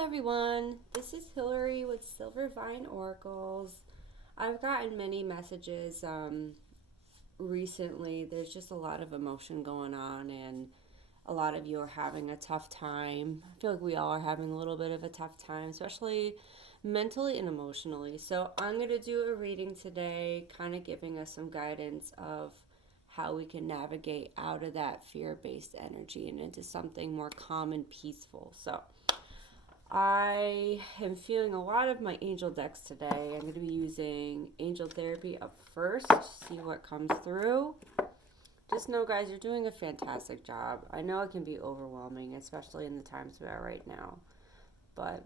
Hello everyone, this is Hillary with Silvervine Oracles. I've gotten many messages recently. There's just a lot of emotion going on, and a lot of you are having a tough time. I feel like we all are having a little bit of a tough time, especially mentally and emotionally. So I'm going to do a reading today, kind of giving us some guidance of how we can navigate out of that fear-based energy and into something more calm and peaceful. So I am feeling a lot of my angel decks today. I'm going to be using angel therapy up first, see what comes through. Just know, guys, you're doing a fantastic job. I know it can be overwhelming, especially in the times we are right now, but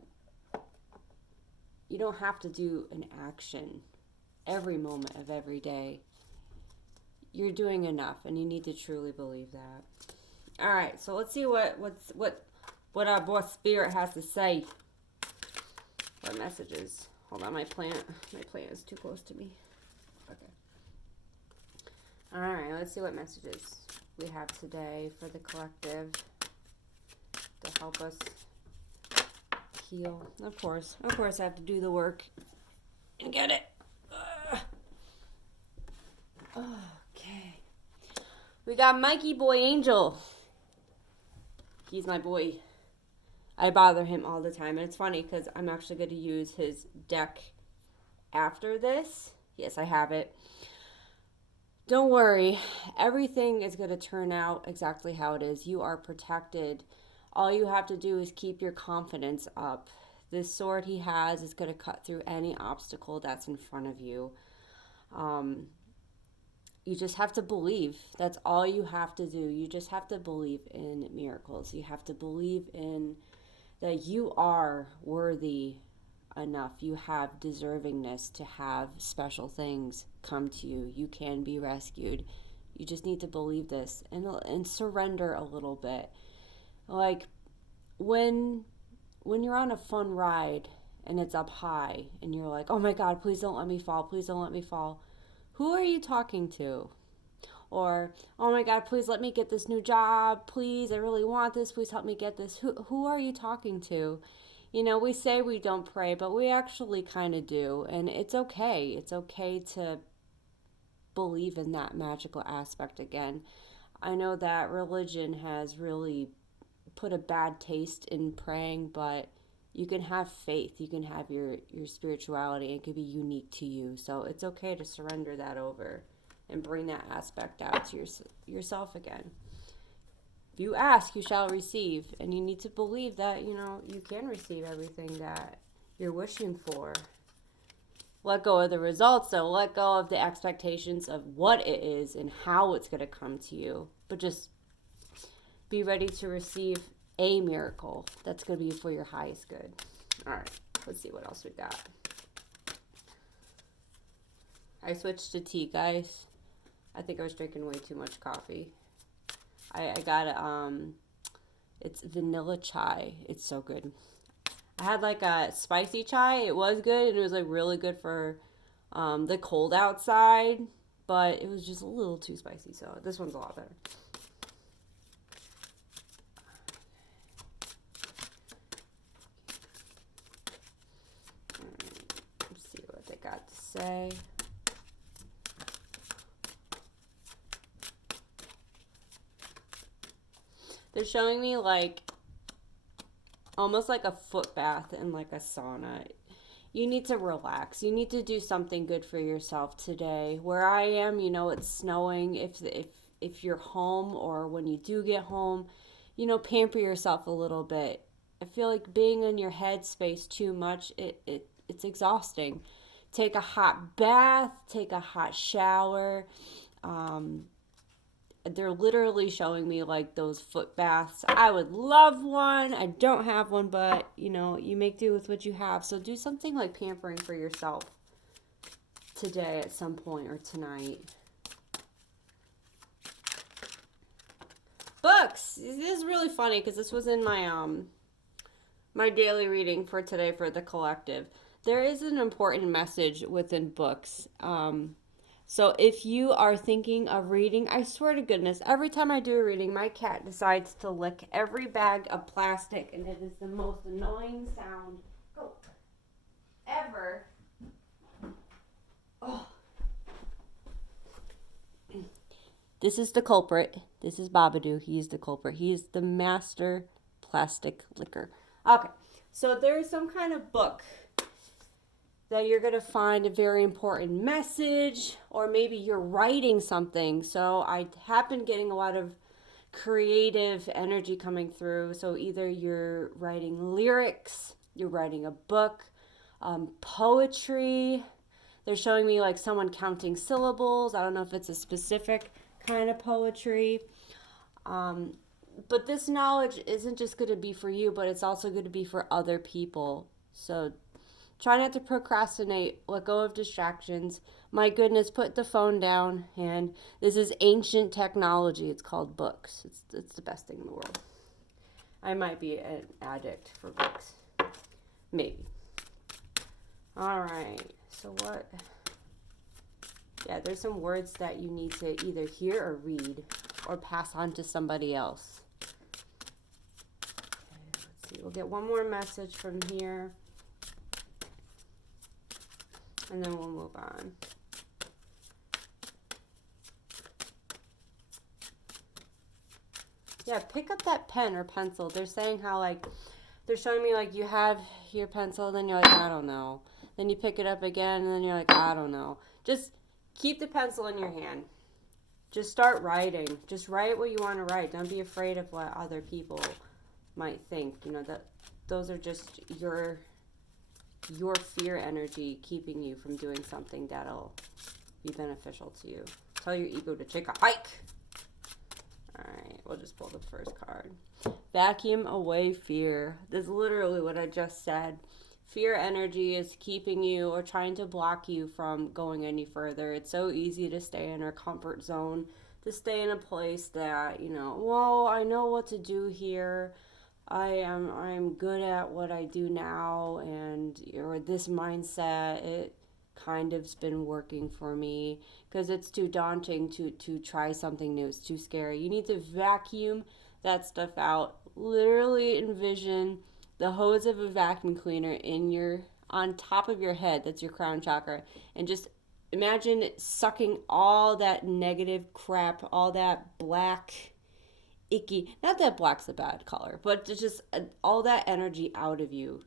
you don't have to do an action every moment of every day. You're doing enough, and you need to truly believe that. All right, so let's see what our boss spirit has to say. What messages? Hold on, my plant is too close to me. Okay. All right, let's see what messages we have today for the collective to help us heal. Of course, I have to do the work and get it. Okay. We got Mikey Boy Angel. He's my boy. I bother him all the time. And it's funny because I'm actually going to use his deck after this. Yes, I have it. Don't worry. Everything is going to turn out exactly how it is. You are protected. All you have to do is keep your confidence up. This sword he has is going to cut through any obstacle that's in front of you. You just have to believe. That's all you have to do. You just have to believe in miracles. You have to believe in that you are worthy enough. You have deservingness to have special things come to you. You can be rescued. You just need to believe this and surrender a little bit. Like when you're on a fun ride and it's up high and you're like, "Oh my God, please don't let me fall. Please don't let me fall." Who are you talking to? Or, "Oh my God, please let me get this new job. Please, I really want this. Please help me get this." Who are you talking to? You know, we say we don't pray, but we actually kind of do. And it's okay. It's okay to believe in that magical aspect again. I know that religion has really put a bad taste in praying, but you can have faith. You can have your spirituality. It could be unique to you. So it's okay to surrender that over and bring that aspect out to yourself again. If you ask, you shall receive. And you need to believe that, you can receive everything that you're wishing for. Let go of the results, though. Let go of the expectations of what it is and how it's going to come to you. But just be ready to receive a miracle that's going to be for your highest good. All right, let's see what else we got. I switched to tea, guys. I think I was drinking way too much coffee. I got it's vanilla chai. It's so good. I had like a spicy chai. It was good, and it was like really good for the cold outside, but it was just a little too spicy. So this one's a lot better. Let's see what they got to say. They're showing me like almost like a foot bath and like a sauna. You need to relax. You need to do something good for yourself today. Where I am, it's snowing. If you're home or when you do get home, pamper yourself a little bit. I feel like being in your head space too much, it's exhausting. Take a hot bath, take a hot shower. They're literally showing me like those foot baths. I would love one. I don't have one, but you make do with what you have. So do something like pampering for yourself today at some point or tonight. Books. This is really funny because this was in my my daily reading for today for the collective. There is an important message within books. So if you are thinking of reading, I swear to goodness, every time I do a reading, my cat decides to lick every bag of plastic, and it is the most annoying sound ever. Oh. This is the culprit. This is Babadoo. He's the culprit. He is the master plastic licker. Okay, so there's some kind of book that you're going to find a very important message, or maybe you're writing something. So I have been getting a lot of creative energy coming through. So either you're writing lyrics, you're writing a book, poetry. They're showing me like someone counting syllables. I don't know if it's a specific kind of poetry. But this knowledge isn't just going to be for you, but it's also going to be for other people. So try not to procrastinate. Let go of distractions. My goodness, put the phone down. And this is ancient technology. It's called books. It's the best thing in the world. I might be an addict for books. Maybe. All right. So what? Yeah, there's some words that you need to either hear or read or pass on to somebody else. Okay, let's see. We'll get one more message from here. And then we'll move on. Yeah, pick up that pen or pencil. They're saying how, like, they're showing me, like, you have your pencil, then you're like, I don't know. Then you pick it up again, and then you're like, I don't know. Just keep the pencil in your hand. Just start writing. Just write what you want to write. Don't be afraid of what other people might think. You know, that those are just your fear energy keeping you from doing something that'll be beneficial to you. Tell your ego to take a hike. All right, we'll just pull the first card. Vacuum away fear. This is literally what I just said. Fear energy is keeping you or trying to block you from going any further. It's so easy to stay in our comfort zone, to stay in a place that, you know, well, I know what to do here. I'm good at what I do now, and or this mindset, it kind of's been working for me because it's too daunting to try something new. It's too scary. You need to vacuum that stuff out. Literally envision the hose of a vacuum cleaner on top of your head. That's your crown chakra, and just imagine it sucking all that negative crap, all that black icky, not that black's a bad color, but just all that energy out of you.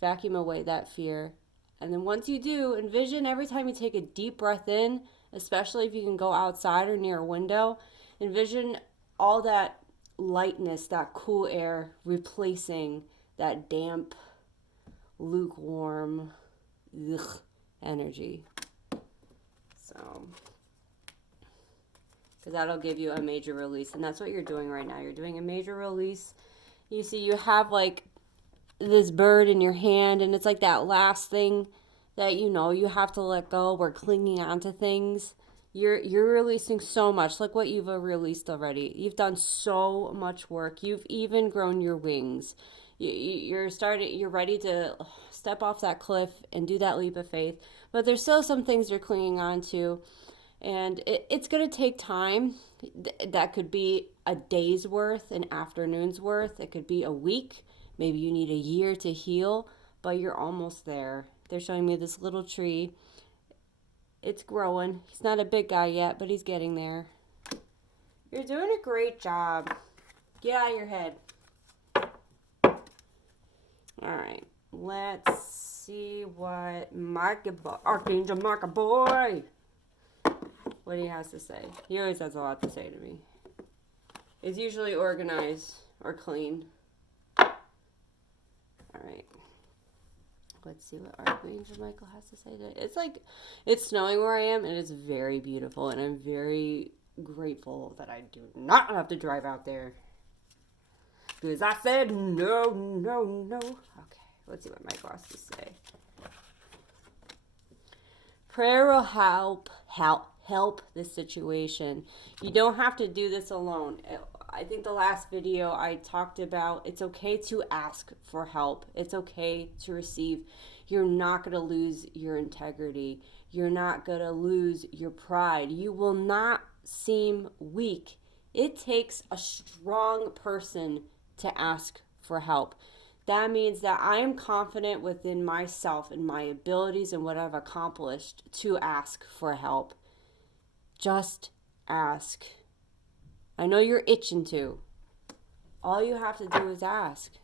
Vacuum away that fear. And then once you do, envision every time you take a deep breath in, especially if you can go outside or near a window, envision all that lightness, that cool air replacing that damp, lukewarm energy. So, because that'll give you a major release. And that's what you're doing right now. You're doing a major release. You see, you have like this bird in your hand, and it's like that last thing that you have to let go. We're clinging on to things. You're releasing so much. Look what you've released already. You've done so much work. You've even grown your wings. You're ready to step off that cliff and do that leap of faith. But there's still some things you're clinging on to. And it's going to take time. That could be a day's worth, an afternoon's worth. It could be a week. Maybe you need a year to heal, but you're almost there. They're showing me this little tree. It's growing. He's not a big guy yet, but he's getting there. You're doing a great job. Get out of your head. All right. Let's see what Archangel Micah boy, what he has to say. He always has a lot to say to me. It's usually organized or clean. All right. Let's see what Archangel Michael has to say today. It's snowing where I am, and it's very beautiful, and I'm very grateful that I do not have to drive out there. Because I said no. Okay, let's see what Michael has to say. Prayer will help this situation. You don't have to do this alone. I think the last video I talked about, it's okay to ask for help. It's okay to receive. You're not going to lose your integrity. You're not going to lose your pride. You will not seem weak. It takes a strong person to ask for help. That means that I am confident within myself and my abilities and what I've accomplished to ask for help. Just ask. I know you're itching to. All you have to do is ask.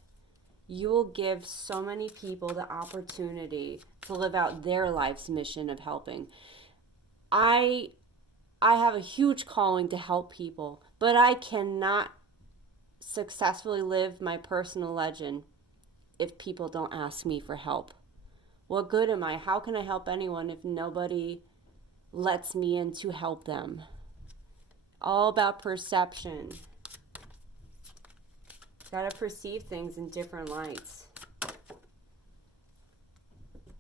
You will give so many people the opportunity to live out their life's mission of helping. I have a huge calling to help people, but I cannot successfully live my personal legend if people don't ask me for help. What good am I? How can I help anyone if nobody lets me in to help them? All about perception. Gotta perceive things in different lights.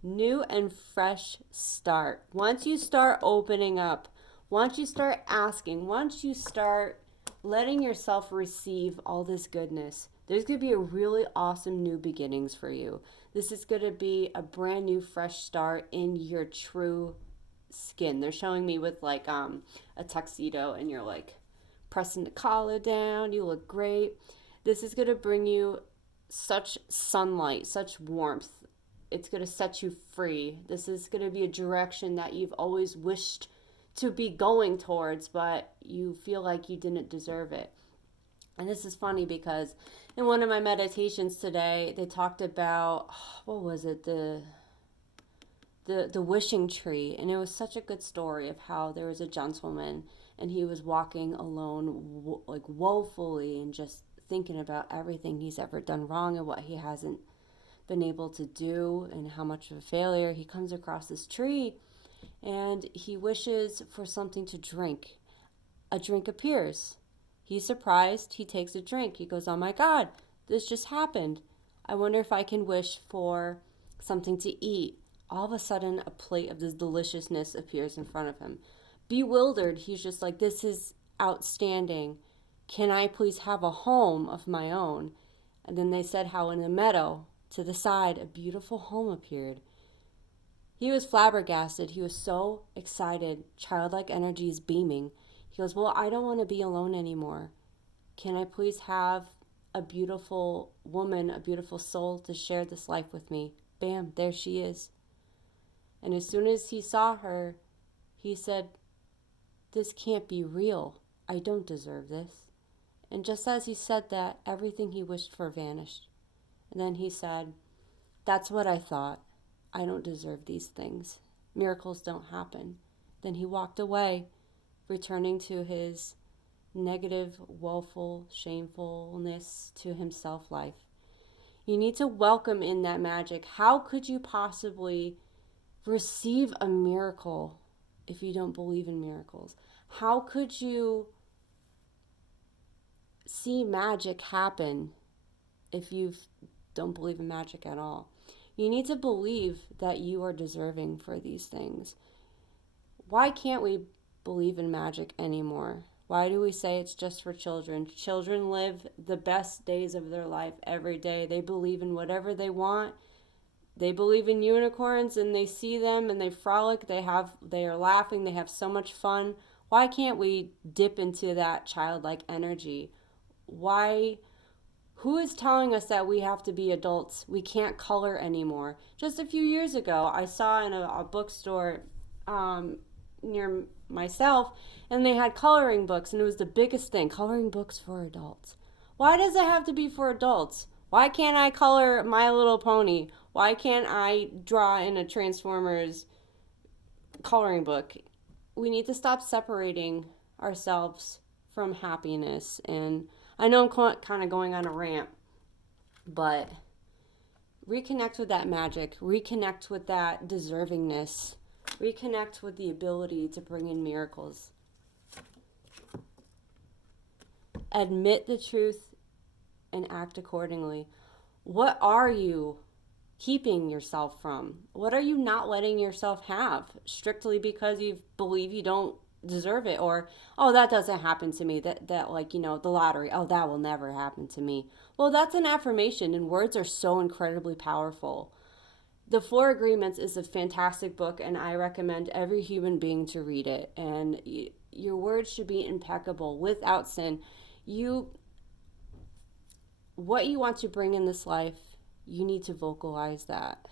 New and fresh start. Once you start opening up, once you start asking, once you start letting yourself receive all this goodness, there's going to be a really awesome new beginnings for you. This is going to be a brand new fresh start in your true skin. They're showing me with like a tuxedo and you're like pressing the collar down. You look great. This is going to bring you such sunlight, such warmth. It's going to set you free. This is going to be a direction that you've always wished to be going towards, but you feel like you didn't deserve it. And this is funny because in one of my meditations today, they talked about, what was it, the wishing tree. And it was such a good story of how there was a gentleman and he was walking alone, like woefully, and just thinking about everything he's ever done wrong and what he hasn't been able to do and how much of a failure. He comes across this tree and he wishes for something to drink. A drink appears. He's surprised. He takes a drink. He goes, oh my God, this just happened. I wonder if I can wish for something to eat. All of a sudden, a plate of this deliciousness appears in front of him. Bewildered, he's just like, this is outstanding. Can I please have a home of my own? And then they said how in the meadow to the side, a beautiful home appeared. He was flabbergasted. He was so excited. Childlike energy is beaming. He goes, well, I don't want to be alone anymore. Can I please have a beautiful woman, a beautiful soul to share this life with me? Bam, there she is. And as soon as he saw her, he said, this can't be real. I don't deserve this. And just as he said that, everything he wished for vanished. And then he said, that's what I thought. I don't deserve these things. Miracles don't happen. Then he walked away, returning to his negative, woeful, shamefulness to himself life. You need to welcome in that magic. How could you possibly receive a miracle if you don't believe in miracles? How could you see magic happen if you don't believe in magic at all? You need to believe that you are deserving for these things. Why can't we believe in magic anymore? Why do we say it's just for children? Children live the best days of their life every day. They believe in whatever they want. They believe in unicorns and they see them and they frolic. They are laughing. They have so much fun. Why can't we dip into that childlike energy? Who is telling us that we have to be adults? We can't color anymore. Just a few years ago, I saw in a bookstore near myself, and they had coloring books, and it was the biggest thing, coloring books for adults. Why does it have to be for adults? Why can't I color My Little Pony? Why can't I draw in a Transformers coloring book? We need to stop separating ourselves from happiness. And I know I'm kind of going on a rant, but reconnect with that magic. Reconnect with that deservingness. Reconnect with the ability to bring in miracles. Admit the truth and act accordingly. What are you keeping yourself from? What are you not letting yourself have strictly because you believe you don't deserve it. Or, oh, that doesn't happen to me. That like, the lottery, oh, that will never happen to me. Well, that's an affirmation, and words are so incredibly powerful. The Four Agreements is a fantastic book, and I recommend every human being to read it. And your words should be impeccable, without sin. You, what you want to bring in this life, you need to vocalize that.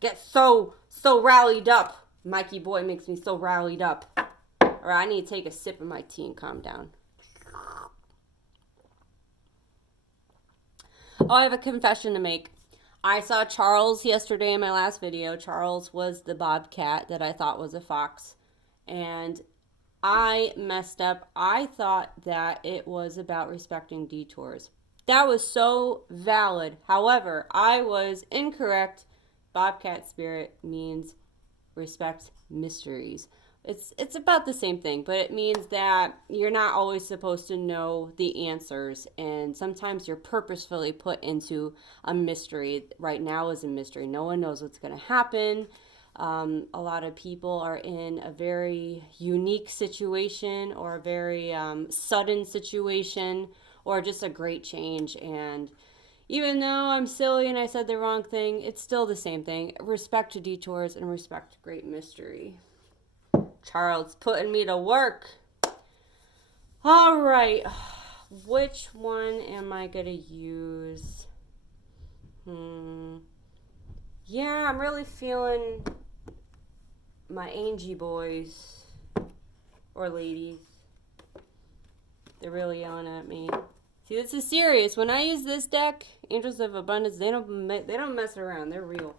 Get so rallied up. Mikey boy makes me so rallied up. Or I need to take a sip of my tea and calm down. Oh, I have a confession to make. I saw Charles yesterday in my last video. Charles was the bobcat that I thought was a fox. And I messed up. I thought that it was about respecting detours. That was so valid. However, I was incorrect. Bobcat spirit means respect mysteries. It's about the same thing, but it means that you're not always supposed to know the answers, and sometimes you're purposefully put into a mystery. Right now is a mystery. No one knows what's going to happen. A lot of people are in a very unique situation, or a very sudden situation, or just a great change. And even though I'm silly and I said the wrong thing, it's still the same thing. Respect to detours and respect great mystery. Charles putting me to work. All right. Which one am I going to use? Yeah, I'm really feeling my Angie boys or ladies. They're really yelling at me. See, this is serious. When I use this deck, Angels of Abundance, they don't mess around. They're real.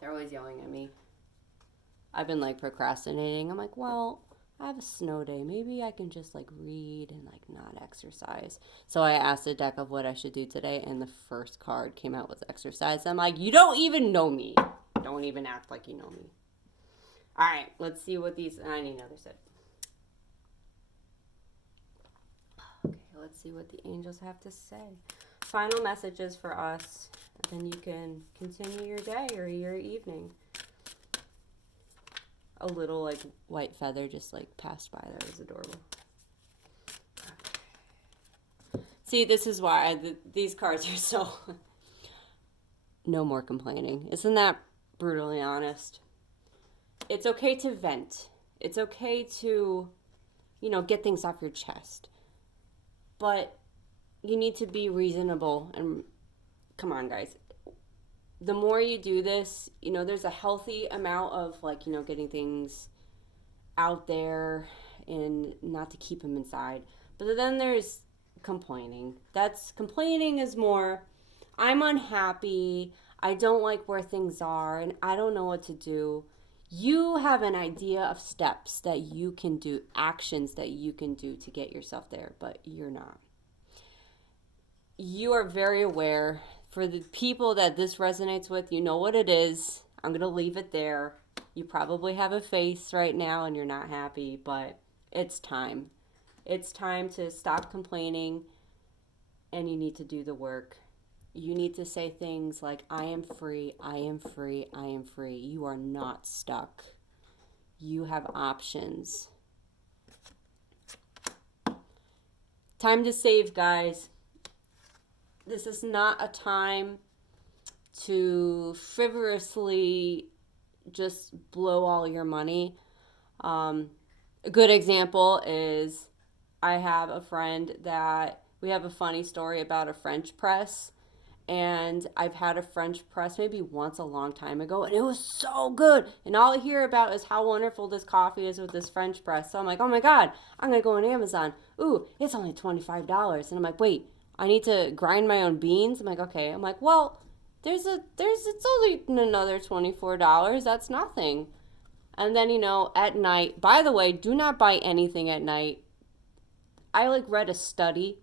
They're always yelling at me. I've been like procrastinating. I'm like, well, I have a snow day. Maybe I can just like read and like not exercise. So I asked the deck of what I should do today, and the first card came out with exercise. I'm like, you don't even know me. Don't even act like you know me. All right, let's see what these. I need another sip. Okay, let's see what the angels have to say. Final messages for us, and then you can continue your day or your evening. A little like white feather just like passed by. That was adorable. Okay. See, this is why these cards are so. No more complaining. Isn't that brutally honest? It's okay to vent. It's okay to, get things off your chest. But you need to be reasonable. And come on, guys. The more you do this, there's a healthy amount of like, getting things out there and not to keep them inside. But then there's complaining. Complaining is more, I'm unhappy, I don't like where things are, and I don't know what to do. You have an idea of steps that you can do, actions that you can do to get yourself there, but you're not. You are very aware. For the people that this resonates with, you know what it is. I'm going to leave it there. You probably have a face right now and you're not happy, but it's time. It's time to stop complaining, and you need to do the work. You need to say things like, I am free, I am free, I am free. You are not stuck. You have options. Time to save, guys. This is not a time to frivolously just blow all your money. A good example is I have a friend that we have a funny story about a French press. And I've had a French press maybe once a long time ago, and it was so good. And all I hear about is how wonderful this coffee is with this French press. So I'm like, oh my God, I'm going to go on Amazon. Ooh, it's only $25. And I'm like, wait, I need to grind my own beans. I'm like, okay. I'm like, well, it's only another $24. That's nothing. And then, at night, by the way, do not buy anything at night. I read a study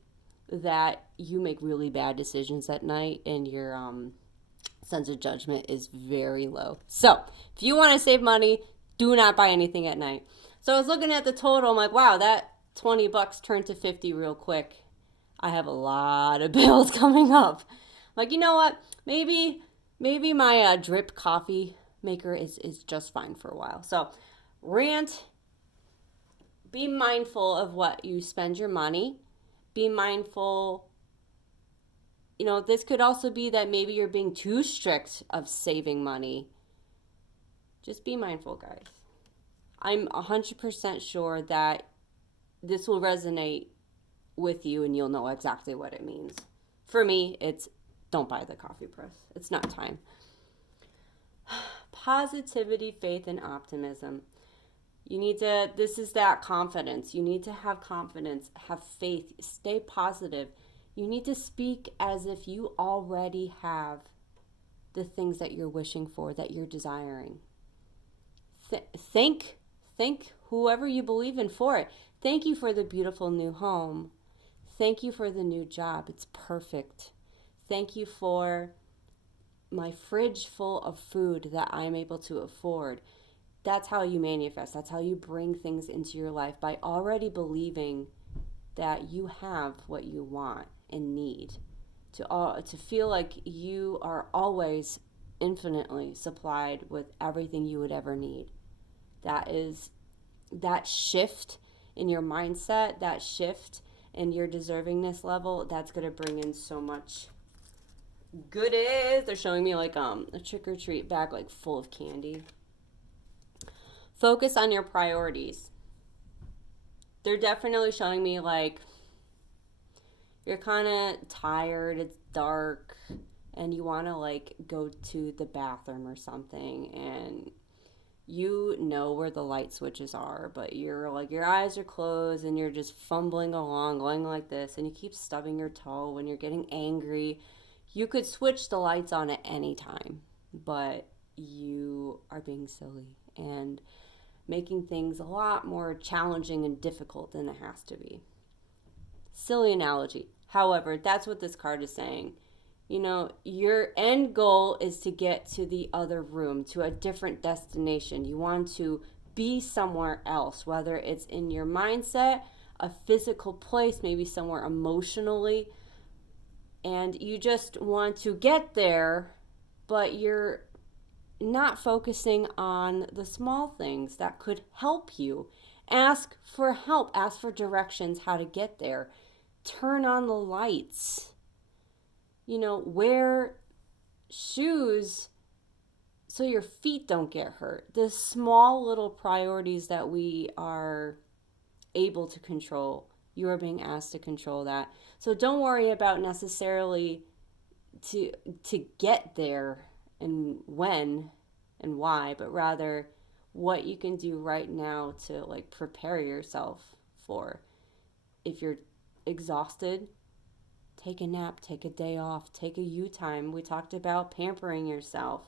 that you make really bad decisions at night, and your sense of judgment is very low. So if you want to save money, do not buy anything at night. So I was looking at the total. I'm like, wow, that $20 turned to 50 real quick. I have a lot of bills coming up. Like, you know what? Maybe my drip coffee maker is just fine for a while. So rant. Be mindful of what you spend your money. Be mindful. This could also be that maybe you're being too strict of saving money. Just be mindful, guys. I'm 100% sure that this will resonate with you and you'll know exactly what it means. For me, it's don't buy the coffee press. It's not time. Positivity, faith, and optimism. This is that confidence. You need to have confidence, have faith, stay positive. You need to speak as if you already have the things that you're wishing for, that you're desiring. Thank whoever you believe in for it. Thank you for the beautiful new home. Thank you for the new job. It's perfect. Thank you for my fridge full of food that I'm able to afford. That's how you manifest. That's how you bring things into your life, by already believing that you have what you want and need. To feel like you are always infinitely supplied with everything you would ever need. That shift in your mindset, that shift in your deservingness level, that's going to bring in so much goodies. They're showing me like a trick-or-treat bag like full of candy. Focus on your priorities. They're definitely showing me like you're kind of tired, it's dark, and you want to like go to the bathroom or something, and you know where the light switches are, but you're like, your eyes are closed and you're just fumbling along, going like this, and you keep stubbing your toe when you're getting angry. You could switch the lights on at any time, but you are being silly and making things a lot more challenging and difficult than it has to be. Silly analogy. However, that's what this card is saying. Your end goal is to get to the other room, to a different destination. You want to be somewhere else, whether it's in your mindset, a physical place, maybe somewhere emotionally, and you just want to get there, but you're not focusing on the small things that could help you. Ask for help, ask for directions how to get there. Turn on the lights. Wear shoes so your feet don't get hurt. The small little priorities that we are able to control, you are being asked to control that. So don't worry about necessarily to get there and when and why, but rather what you can do right now to like prepare yourself for. If you're exhausted, take a nap, take a day off, take a you time. We talked about pampering yourself.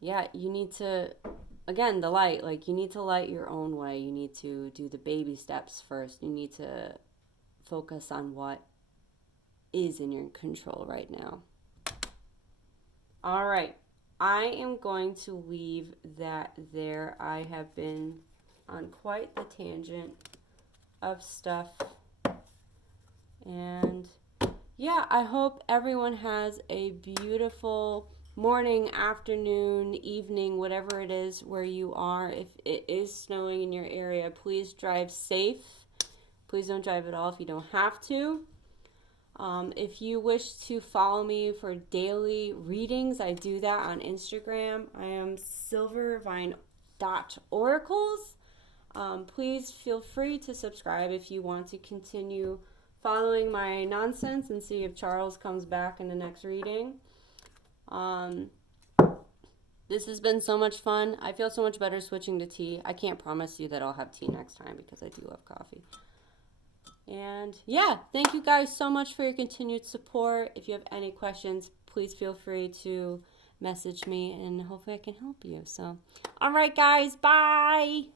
Yeah, you need to, again, the light, like you need to light your own way. You need to do the baby steps first. You need to focus on what is in your control right now. All right, I am going to leave that there. I have been on quite the tangent of stuff. And yeah, I hope everyone has a beautiful morning, afternoon, evening, whatever it is where you are. If it is snowing in your area, please drive safe. Please don't drive at all if you don't have to. If you wish to follow me for daily readings, I do that on Instagram. I am Silvervine.oracles. Please feel free to subscribe if you want to continue following my nonsense and see if Charles comes back in the next reading. This has been so much fun. I feel so much better switching to tea. I can't promise you that I'll have tea next time because I do love coffee. And yeah, thank you guys so much for your continued support. If you have any questions, please feel free to message me and hopefully I can help you. So, all right, guys, bye.